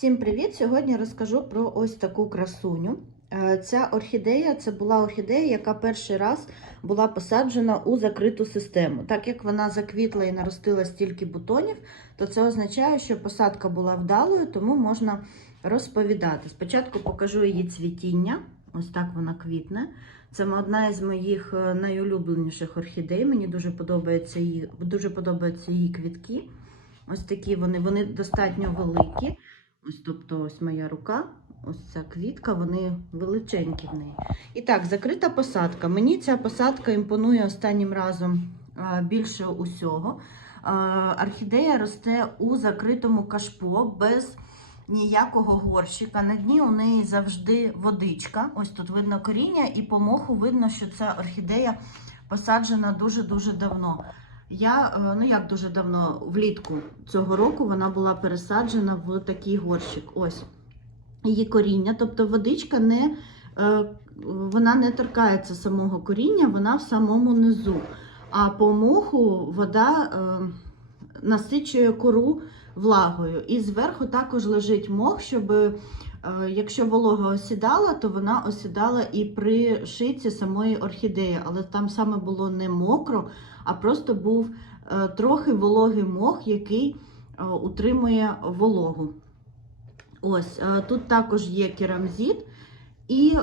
Всім привіт! Сьогодні розкажу про ось таку красуню. Е, Ця орхідея це була орхідея, яка перший раз була посаджена у закриту систему. Так як вона заквітла і наростила стільки бутонів, то це означає, що посадка була вдалою, тому можна розповідати. Спочатку покажу її цвітіння. Ось так вона квітне. Це одна із моїх е, найулюбленіших орхідей. Мені дуже подобаються її, дуже подобаються її квітки. Ось такі вони, вони достатньо великі. Ось, тобто, ось моя рука, ось ця квітка, вони величенькі в неї. І так, закрита посадка. Мені ця посадка імпонує останнім разом більше усього. Орхідея росте у закритому кашпо без ніякого горщика. На дні у неї завжди водичка. Ось тут видно коріння, і по моху видно, що ця орхідея посаджена дуже-дуже давно. Я, е, ну як дуже давно, влітку цього року вона була пересаджена в такий горщик. Ось її коріння, тобто водичка не, е, вона не торкається самого коріння, вона в самому низу. А по моху вода е, насичує кору влагою. І зверху також лежить мох, щоб якщо волога осідала, то вона осідала і при шиці самої орхідеї. Але там саме було не мокро, а просто був е, трохи вологий мох, який е, утримує вологу. Ось е, тут також є керамзит, і е,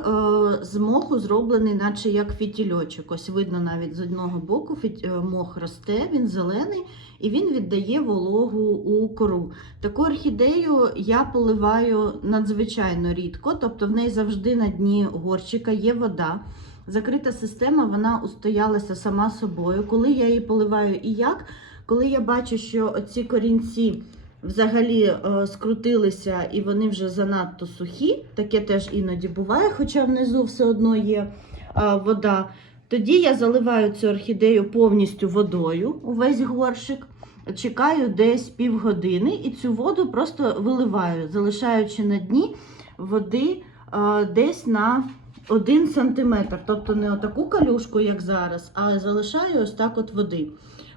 з моху зроблений, наче як фітільочок. Ось видно навіть з одного боку е, мох росте, він зелений і він віддає вологу у кору. Таку орхідею я поливаю надзвичайно рідко, тобто в неї завжди на дні горщика є вода. Закрита система, вона устоялася сама собою. Коли я її поливаю і як, коли я бачу, що ці корінці взагалі е, скрутилися і вони вже занадто сухі, таке теж іноді буває, хоча внизу все одно є е, вода. Тоді я заливаю цю орхідею повністю водою, увесь горщик, чекаю десь півгодини і цю воду просто виливаю, залишаючи на дні води е, десь на 1 см. Тобто не отаку калюшку, як зараз, а залишаю ось так от води.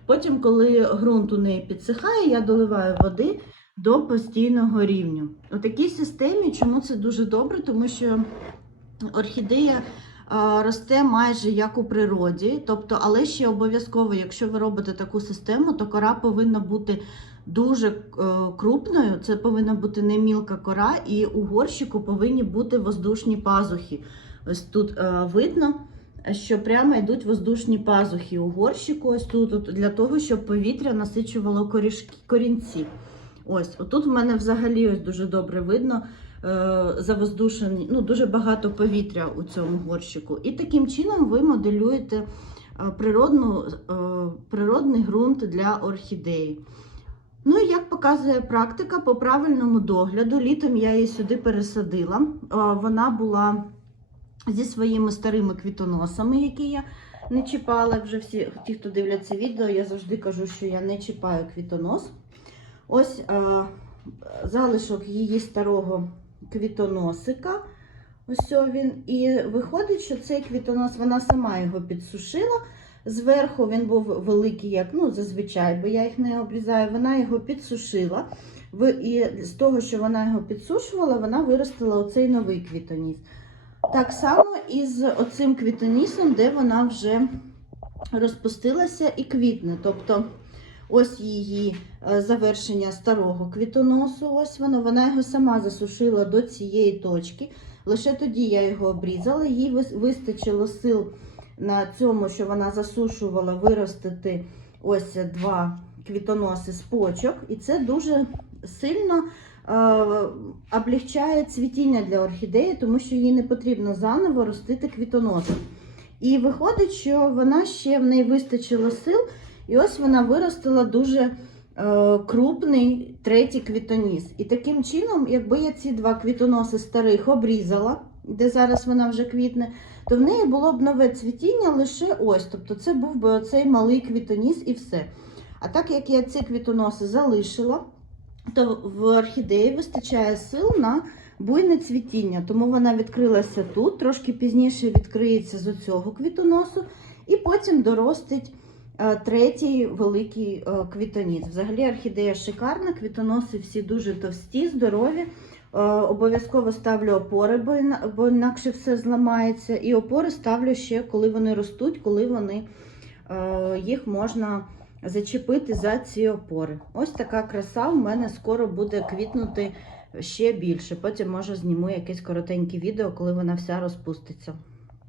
Потім, коли ґрунт у неї підсихає, я доливаю води до постійного рівню. У такій системі, чому це дуже добре, тому що орхідея росте майже як у природі. Тобто, але ще обов'язково, якщо ви робите таку систему, то кора повинна бути дуже е, крупною. Це повинна бути не мілка кора, і у горщику повинні бути воздушні пазухи. Ось тут е, видно що прямо йдуть воздушні пазухи у горщику, ось тут, для того, щоб повітря насичувало корішки, корінці. Ось, отут в мене взагалі ось дуже добре видно е, завоздушені, ну, дуже багато повітря у цьому горщику. І таким чином ви моделюєте е, природну, е, природний ґрунт для орхідеї. Ну і як показує практика, по правильному догляду, літом я її сюди пересадила. Вона була зі своїми старими квітоносами, які я не чіпала. Вже всі, ті, хто дивляться відео, я завжди кажу, що я не чіпаю квітонос. Ось е, залишок її старого квітоносика. Ось він. І виходить, що цей квітонос, вона сама його підсушила. Зверху він був великий, як ну, зазвичай, бо я їх не обрізаю. Вона його підсушила. І з того, що вона його підсушувала, вона виростила оцей новий квітоніс. Так само і з оцим квітонісом, де вона вже розпустилася і квітне. Тобто ось її е, завершення старого квітоносу. Ось воно, вона його сама засушила до цієї точки. Лише тоді я його обрізала, їй вистачило сил на цьому, що вона засушувала, виростити ось два квітоноси з почок. І це дуже сильно облегчає цвітіння для орхідеї, тому що їй не потрібно заново ростити квітоноси. І виходить, що вона ще в неї вистачило сил, і ось вона виростила дуже е, крупний третій квітоніс. І таким чином, якби я ці два квітоноси старих обрізала, де зараз вона вже квітне, то в неї було б нове цвітіння лише ось. Тобто це був би оцей малий квітоніс і все. А так як я ці квітоноси залишила, то в орхідеї вистачає сил на буйне цвітіння, тому вона відкрилася тут, трошки пізніше відкриється з цього квітоносу, і потім доростить е, третій великий е, квітоніс. Взагалі орхідея шикарна, квітоноси всі дуже товсті, здорові. Е, Обов'язково ставлю опори, бо інакше все зламається. І опори ставлю ще, коли вони ростуть, коли вони їх можна зачепити за ці опори. Ось така краса у мене скоро буде квітнути ще більше. Потім може зніму якесь коротеньке відео, коли вона вся розпуститься.